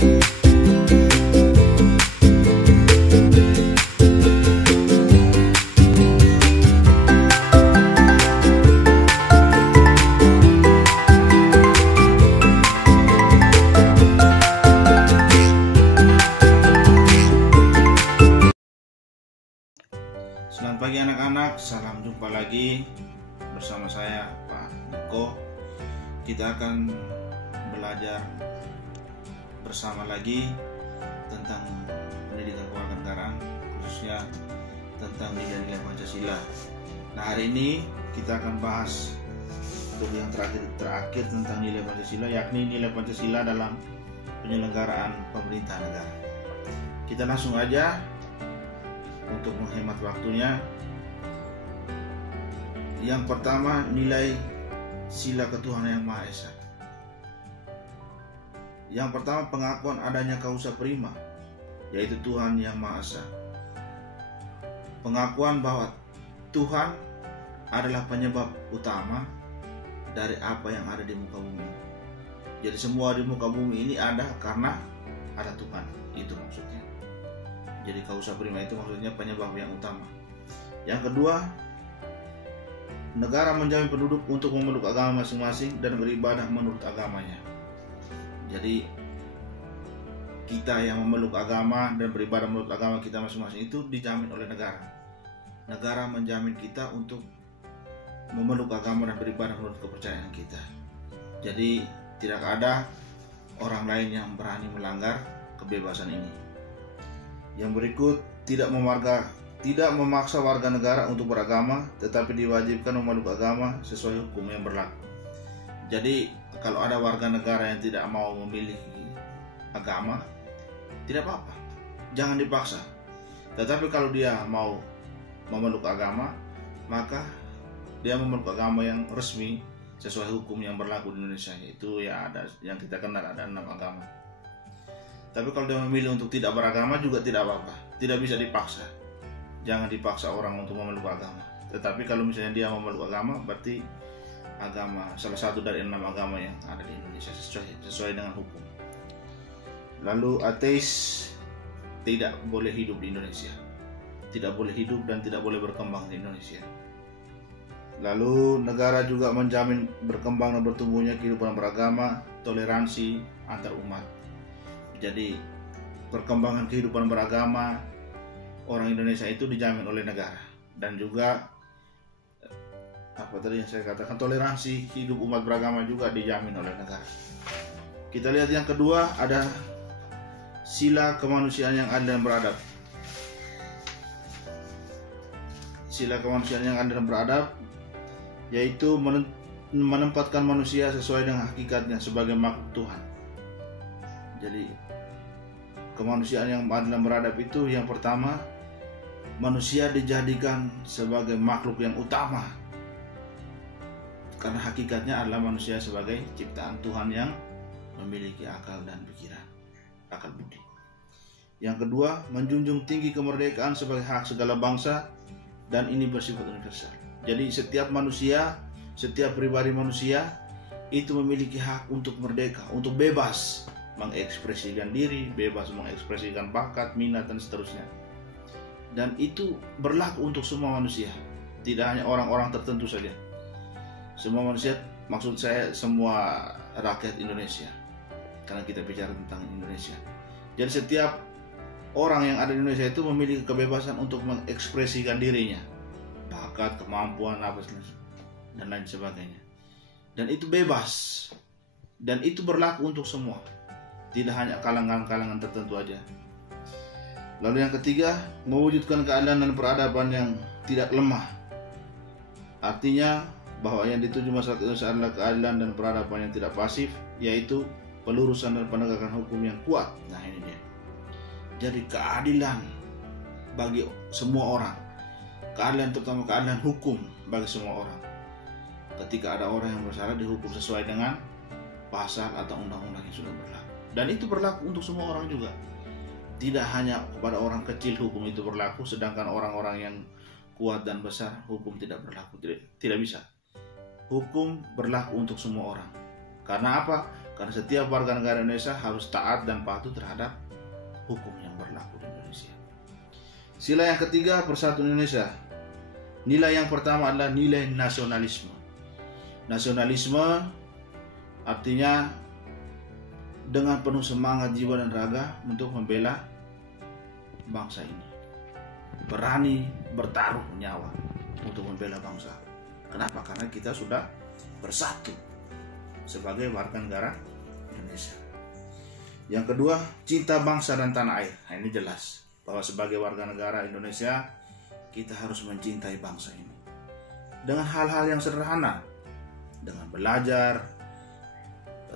Selamat pagi anak-anak, salam jumpa lagi bersama saya Pak Niko. Kita akan belajar bersama lagi tentang pendidikan kewarganegaraan, khususnya tentang nilai-nilai Pancasila. Nah, hari ini kita akan bahas untuk yang terakhir tentang nilai Pancasila, yakni nilai Pancasila dalam penyelenggaraan pemerintah negara. Kita langsung aja. Untuk menghemat waktunya, yang pertama nilai sila ketuhanan yang Maha Esa. Yang pertama pengakuan adanya kausa prima, yaitu Tuhan yang Maha Esa. Pengakuan bahwa Tuhan adalah penyebab utama dari apa yang ada di muka bumi. Jadi semua di muka bumi ini ada karena ada Tuhan, itu maksudnya. Jadi kausa prima itu maksudnya penyebab yang utama. Yang kedua, negara menjamin penduduk untuk memeluk agama masing-masing dan beribadah menurut agamanya. Jadi kita yang memeluk agama dan beribadah menurut agama kita masing-masing itu dijamin oleh negara. Negara menjamin kita untuk memeluk agama dan beribadah menurut kepercayaan kita. Jadi tidak ada orang lain yang berani melanggar kebebasan ini. Yang berikut, tidak memaksa warga negara untuk beragama, tetapi diwajibkan memeluk agama sesuai hukum yang berlaku. Jadi kalau ada warga negara yang tidak mau memiliki agama, tidak apa-apa, jangan dipaksa. Tetapi kalau dia mau memeluk agama, maka dia memeluk agama yang resmi sesuai hukum yang berlaku di Indonesia. Itu ya ada yang kita kenal, ada 6 agama. Tapi kalau dia memilih untuk tidak beragama juga tidak apa-apa, tidak bisa dipaksa. Jangan dipaksa orang untuk memeluk agama. Tetapi kalau misalnya dia memeluk agama, berarti agama salah satu dari 6 agama yang ada di Indonesia sesuai dengan hukum. Lalu ateis tidak boleh hidup di Indonesia, tidak boleh hidup dan tidak boleh berkembang di Indonesia. Lalu negara juga menjamin berkembang dan bertumbuhnya kehidupan beragama, toleransi antar umat. Jadi perkembangan kehidupan beragama orang Indonesia itu dijamin oleh negara, dan juga apa tadi yang saya katakan, toleransi hidup umat beragama juga dijamin oleh negara. Kita lihat yang kedua, ada sila kemanusiaan yang adil dan beradab. Sila kemanusiaan yang adil dan beradab yaitu menempatkan manusia sesuai dengan hakikatnya sebagai makhluk Tuhan. Jadi kemanusiaan yang adil dan beradab itu yang pertama, manusia dijadikan sebagai makhluk yang utama karena hakikatnya adalah manusia sebagai ciptaan Tuhan yang memiliki akal dan pikiran, akal budi. Yang kedua, menjunjung tinggi kemerdekaan sebagai hak segala bangsa, dan ini bersifat universal. Jadi setiap manusia, setiap pribadi manusia itu memiliki hak untuk merdeka, untuk bebas mengekspresikan diri, bebas mengekspresikan bakat, minat, dan seterusnya. Dan itu berlaku untuk semua manusia, tidak hanya orang-orang tertentu saja. Semua manusia, maksud saya semua rakyat Indonesia, karena kita bicara tentang Indonesia. Jadi setiap orang yang ada di Indonesia itu memiliki kebebasan untuk mengekspresikan dirinya, bakat, kemampuan, apa dan lain sebagainya. Dan itu bebas, dan itu berlaku untuk semua, tidak hanya kalangan-kalangan tertentu aja. Lalu yang ketiga, mewujudkan keadilan dan peradaban yang tidak lemah. Artinya bahwa yang dituju masyarakat Indonesia adalah keadilan dan peradaban yang tidak pasif, yaitu pelurusan dan penegakan hukum yang kuat. Nah ini dia. Jadi keadilan bagi semua orang, keadilan terutama keadilan hukum bagi semua orang. Ketika ada orang yang bersalah, dihukum sesuai dengan pasal atau undang-undang yang sudah berlaku. Dan itu berlaku untuk semua orang juga. Tidak hanya kepada orang kecil hukum itu berlaku, sedangkan orang-orang yang kuat dan besar hukum tidak berlaku. Tidak bisa. Hukum berlaku untuk semua orang. Karena apa? Karena setiap warga negara Indonesia harus taat dan patuh terhadap hukum yang berlaku di Indonesia. Sila yang ketiga, persatuan Indonesia. Nilai yang pertama adalah nilai nasionalisme. Nasionalisme artinya dengan penuh semangat jiwa dan raga untuk membela bangsa ini. Berani bertaruh nyawa untuk membela bangsa. Kenapa? Karena kita sudah bersatu sebagai warga negara Indonesia. Yang kedua, cinta bangsa dan tanah air. Nah, ini jelas bahwa sebagai warga negara Indonesia kita harus mencintai bangsa ini dengan hal-hal yang sederhana, dengan belajar,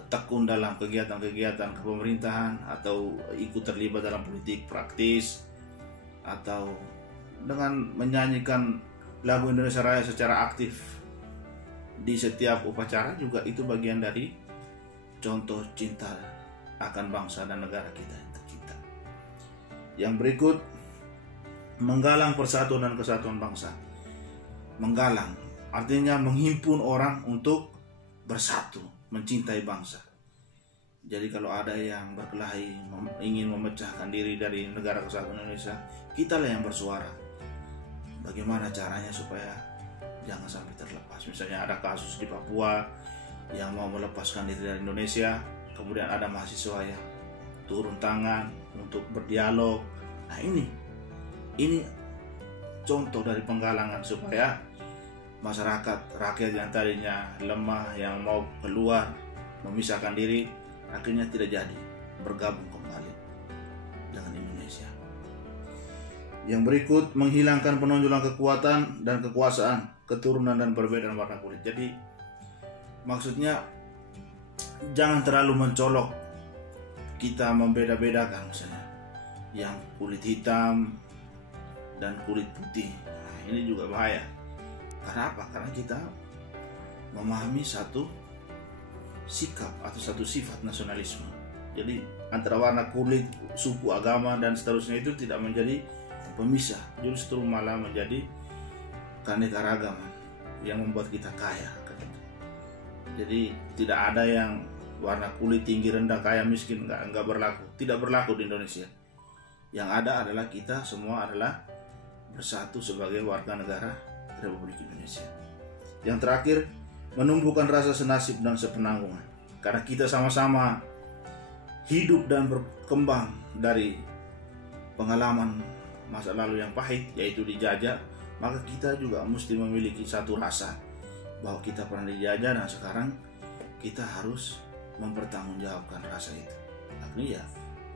tekun dalam kegiatan-kegiatan kepemerintahan, atau ikut terlibat dalam politik praktis, atau dengan menyanyikan lagu Indonesia Raya secara aktif di setiap upacara, juga itu bagian dari contoh cinta akan bangsa dan negara kita yang tercinta. Yang berikut, menggalang persatuan dan kesatuan bangsa. Menggalang artinya menghimpun orang untuk bersatu, mencintai bangsa. Jadi kalau ada yang berkelahi ingin memecahkan diri dari negara kesatuan Indonesia, kitalah yang bersuara. Bagaimana caranya supaya jangan sampai terlepas. Misalnya ada kasus di Papua yang mau melepaskan diri dari Indonesia, kemudian ada mahasiswa yang turun tangan untuk berdialog. Nah, ini contoh dari penggalangan supaya masyarakat, rakyat yang tadinya lemah, yang mau keluar memisahkan diri, akhirnya tidak jadi, bergabung kembali dengan Indonesia. Yang berikut, menghilangkan penonjolan kekuatan dan kekuasaan, keturunan dan perbedaan warna kulit. Jadi maksudnya jangan terlalu mencolok, kita membeda-bedakan, misalnya yang kulit hitam dan kulit putih. Nah, ini juga bahaya. Karena apa? Karena kita memahami satu sikap atau satu sifat nasionalisme. Jadi antara warna kulit, suku, agama dan seterusnya itu tidak menjadi pemisah, justru malah menjadi keanekaragaman yang membuat kita kaya. Jadi tidak ada yang warna kulit tinggi, rendah, kaya, miskin, enggak berlaku. Tidak berlaku di Indonesia. Yang ada adalah kita semua adalah bersatu sebagai warga negara Republik Indonesia. Yang terakhir, menumbuhkan rasa senasib dan sepenanggungan. Karena kita sama-sama hidup dan berkembang dari pengalaman masa lalu yang pahit, yaitu dijajah, maka kita juga mesti memiliki satu rasa bahwa kita pernah dijajah dan sekarang kita harus mempertanggungjawabkan rasa itu. Artinya ya,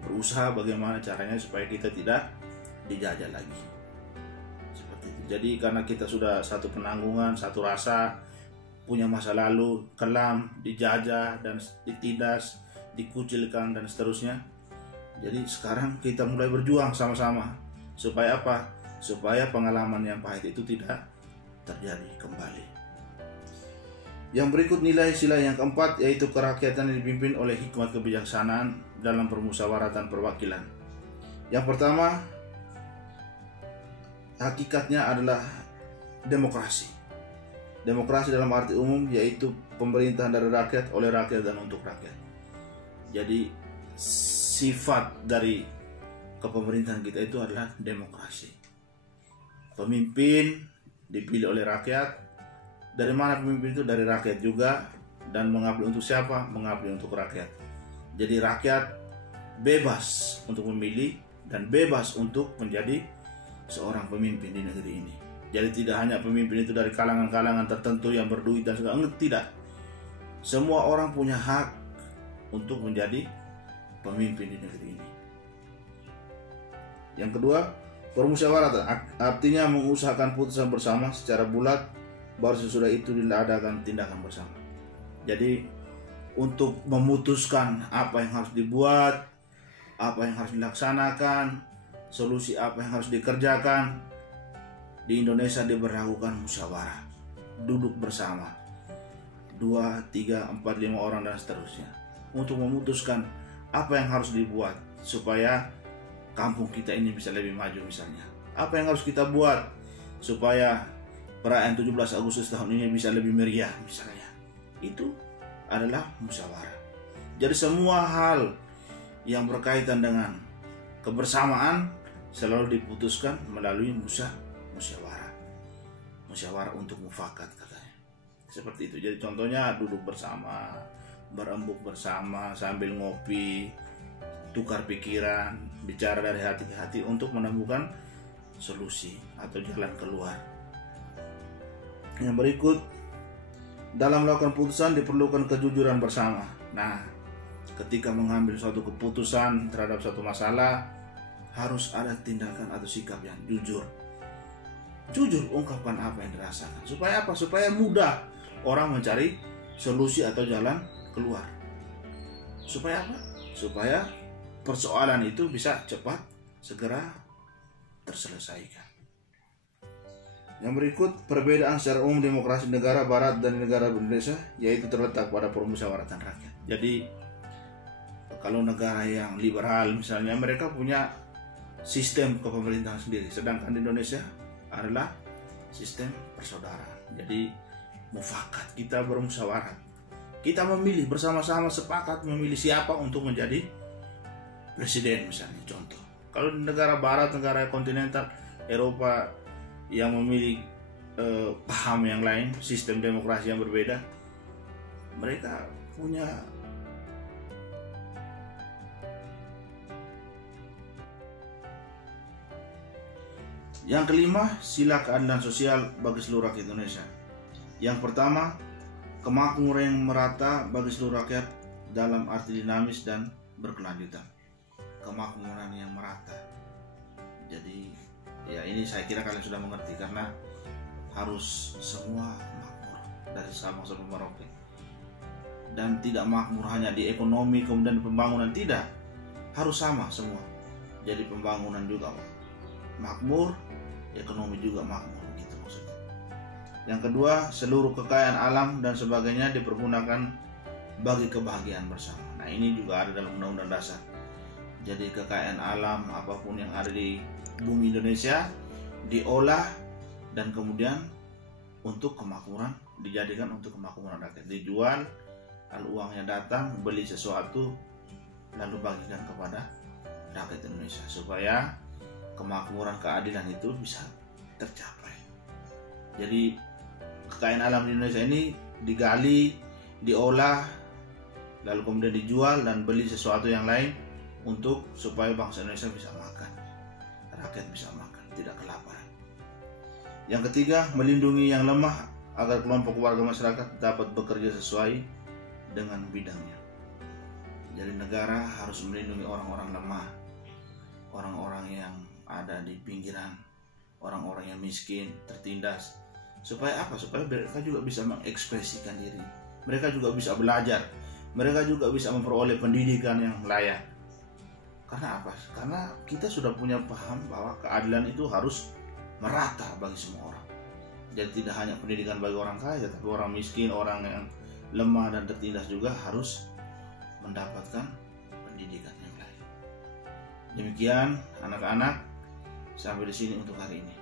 berusaha bagaimana caranya supaya kita tidak dijajah lagi. Seperti itu. Jadi karena kita sudah satu penanggungan, satu rasa, punya masa lalu kelam, dijajah dan ditindas, dikucilkan dan seterusnya. Jadi sekarang kita mulai berjuang sama-sama supaya apa? Supaya pengalaman yang pahit itu tidak terjadi kembali. Yang berikut nilai sila yang keempat, yaitu kerakyatan yang dipimpin oleh hikmat kebijaksanaan dalam permusyawaratan perwakilan. Yang pertama, hakikatnya adalah demokrasi. Demokrasi dalam arti umum yaitu pemerintahan dari rakyat, oleh rakyat, dan untuk rakyat. Jadi sifat dari kepemerintahan kita itu adalah demokrasi. Pemimpin dipilih oleh rakyat. Dari mana pemimpin itu? Dari rakyat juga. Dan mengabdi untuk siapa? Mengabdi untuk rakyat. Jadi rakyat bebas untuk memilih dan bebas untuk menjadi seorang pemimpin di negeri ini. Jadi tidak hanya pemimpin itu dari kalangan-kalangan tertentu yang berduit dan segala, tidak. Semua orang punya hak untuk menjadi pemimpin di negeri ini. Yang kedua, permusyawaratan, artinya mengusahakan putusan bersama secara bulat, baru sesudah itu diadakan tindakan bersama. Jadi untuk memutuskan apa yang harus dibuat, apa yang harus dilaksanakan, solusi apa yang harus dikerjakan, di Indonesia diberlakukan musyawarah, duduk bersama 2, 3, 4, 5 orang dan seterusnya untuk memutuskan apa yang harus dibuat supaya kampung kita ini bisa lebih maju. Misalnya apa yang harus kita buat supaya perayaan 17 Agustus tahun ini bisa lebih meriah, misalnya. Itu adalah musyawarah. Jadi semua hal yang berkaitan dengan kebersamaan selalu diputuskan melalui musyawarah. Musyawarah untuk mufakat katanya. Seperti itu. Jadi contohnya duduk bersama, berembuk bersama sambil ngopi, tukar pikiran, bicara dari hati ke hati untuk menemukan solusi atau jalan keluar. Yang berikut, dalam melakukan putusan diperlukan kejujuran bersama. Nah, ketika mengambil suatu keputusan terhadap suatu masalah, harus ada tindakan atau sikap yang jujur. Jujur ungkapkan apa yang dirasakan. Supaya apa? Supaya mudah orang mencari solusi atau jalan keluar. Supaya apa? Supaya persoalan itu bisa cepat segera terselesaikan. Yang berikut, perbedaan secara umum demokrasi negara barat dan negara Indonesia yaitu terletak pada permusyawaratan rakyat. Jadi kalau negara yang liberal misalnya, mereka punya sistem kepemerintahan sendiri, sedangkan di Indonesia adalah sistem persaudaraan. Jadi mufakat, kita bermusyawarah, kita memilih bersama-sama, sepakat memilih siapa untuk menjadi presiden misalnya, contoh. Kalau di negara barat, negara kontinental Eropa yang memilih paham yang lain, sistem demokrasi yang berbeda, mereka punya yang kelima, sila keadilan sosial bagi seluruh rakyat Indonesia. Yang pertama, kemakmuran yang merata bagi seluruh rakyat dalam arti dinamis dan berkelanjutan. Kemakmuran yang merata. Jadi ya ini saya kira kalian sudah mengerti, karena harus semua makmur dari Sabang sampai Merauke. Dan tidak makmur hanya di ekonomi kemudian pembangunan, tidak. Harus sama semua. Jadi pembangunan juga makmur, ekonomi juga makmur, gitu maksudnya. Yang kedua, seluruh kekayaan alam dan sebagainya dipergunakan bagi kebahagiaan bersama. Nah, ini juga ada dalam Undang-Undang Dasar. Jadi kekayaan alam apapun yang ada di bumi Indonesia diolah dan kemudian untuk kemakmuran, dijadikan untuk kemakmuran rakyat, dijual, lalu uangnya datang, beli sesuatu, lalu bagikan kepada rakyat Indonesia supaya kemakmuran, keadilan itu bisa tercapai. Jadi kekayaan alam di Indonesia ini digali, diolah, lalu kemudian dijual dan beli sesuatu yang lain untuk supaya bangsa Indonesia bisa makan, rakyat bisa makan, tidak kelaparan. Yang ketiga, melindungi yang lemah agar kelompok warga masyarakat dapat bekerja sesuai dengan bidangnya. Jadi negara harus melindungi orang-orang lemah, orang-orang yang ada di pinggiran, orang-orang yang miskin, tertindas. Supaya apa? Supaya mereka juga bisa mengekspresikan diri. Mereka juga bisa belajar. Mereka juga bisa memperoleh pendidikan yang layak. Karena apa? Karena kita sudah punya paham bahwa keadilan itu harus merata bagi semua orang. Jadi tidak hanya pendidikan bagi orang kaya, tapi orang miskin, orang yang lemah dan tertindas juga harus mendapatkan pendidikan yang layak. Demikian anak-anak, sampai di sini untuk hari ini.